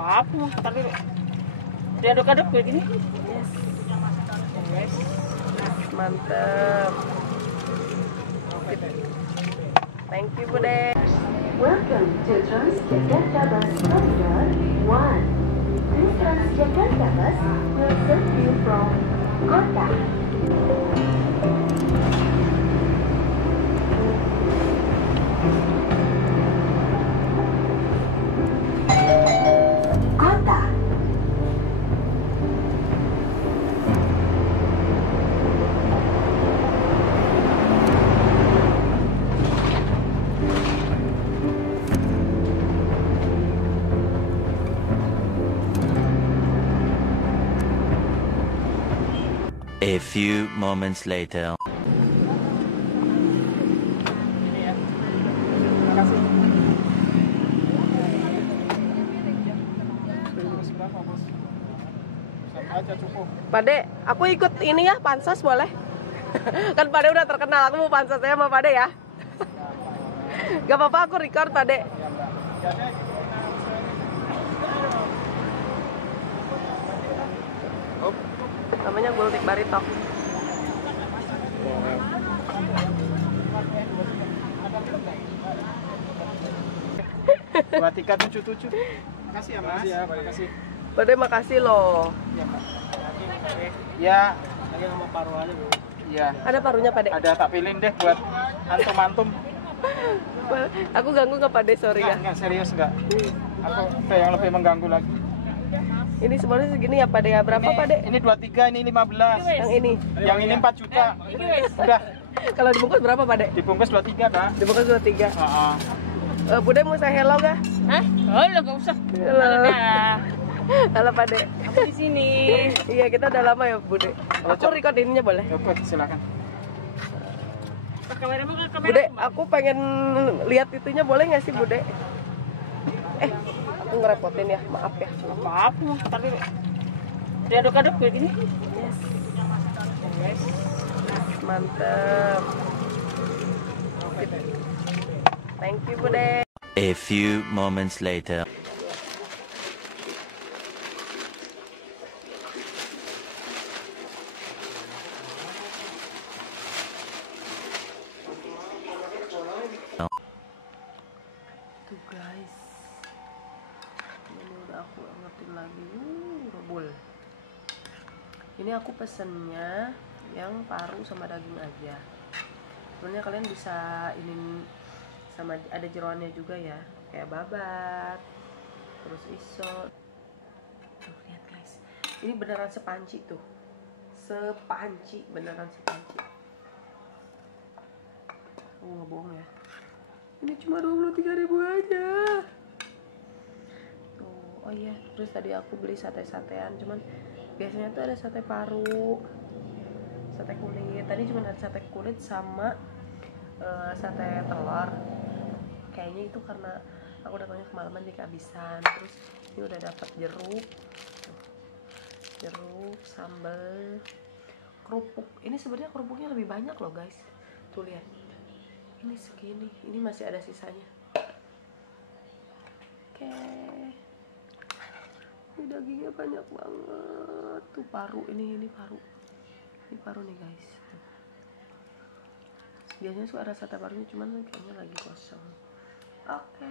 Apa? Tapi diaduk-aduk kayak gini. Yes. Yes. Mantep. Thank you, Bude. Welcome to Transjakarta Bus Terminal 1. This Transjakarta bus will serve you from Kota. Kota. A few moments later. Pade, aku ikut ini ya, pansos boleh? Kan Pade udah terkenal, aku mau pansos aja sama Pade ya. Gak apa-apa, aku record Pade. Namanya Gultik Barito. Buat tiket 77. Makasih ya, Mas. Ya, makasih. Pade makasih loh. Iya, Pak. Ya, lagi sama paru aja, Bu. Iya. Ada parunya Pade? Ada, tak pilih deh buat antum-antum. Aku ganggu nggak Pade, sorry ya. Enggak, serius enggak. Aku ada yang lebih mengganggu lagi. Ini semuanya segini ya Pade ya? Berapa Pade? Ini 23, ini 15. Yang ini? Yang ini 4 juta. Udah, Kalau dibungkus berapa Pade? dibungkus 23, Pak. Dibungkus 23. Heeh. Bude mau saya hello gak? Hah? Oh, lo gak usah. Halo. Nah, Halo Pade. aku di sini. Iya kita udah lama ya Bude. Aku record ininya boleh? Ya, Bud, silakan. Ke kamera mau ke kamera. Bude, aku pengen lihat itunya boleh nggak sih Bude? Aku ngerepotin ya, maaf ya. Apa? Tapi diaduk-aduk kayak gini. Yes. Yes. Mantep. Thank you Bude. A few moments later. Tuh guys, ini udah aku angetin lagi, rebul. Ini aku pesennya yang paru sama daging aja. Sebenarnya kalian bisa ini sama ada jeroannya juga ya, kayak babat, terus iso. Tuh lihat guys, ini beneran sepanci tuh, sepanci beneran sepanci. Aku nggak bohong ya. Ini cuma 23.000 aja. Tuh, oh iya, terus tadi aku beli sate-satean, cuman biasanya tuh ada sate paru, sate kulit. Tadi cuma ada sate kulit sama sate telur. Kayaknya itu karena aku datangnya kemalaman jadi kehabisan. Terus ini udah dapat jeruk. Tuh, jeruk, sambal, kerupuk. Ini sebenarnya kerupuknya lebih banyak loh, guys. Tuh lihat. Ini segini, ini masih ada sisanya. Oke, ini dagingnya banyak banget. Tuh paru, ini paru, ini paru nih guys. Biasanya suka ada sate parunya, cuman kayaknya lagi kosong. Oke.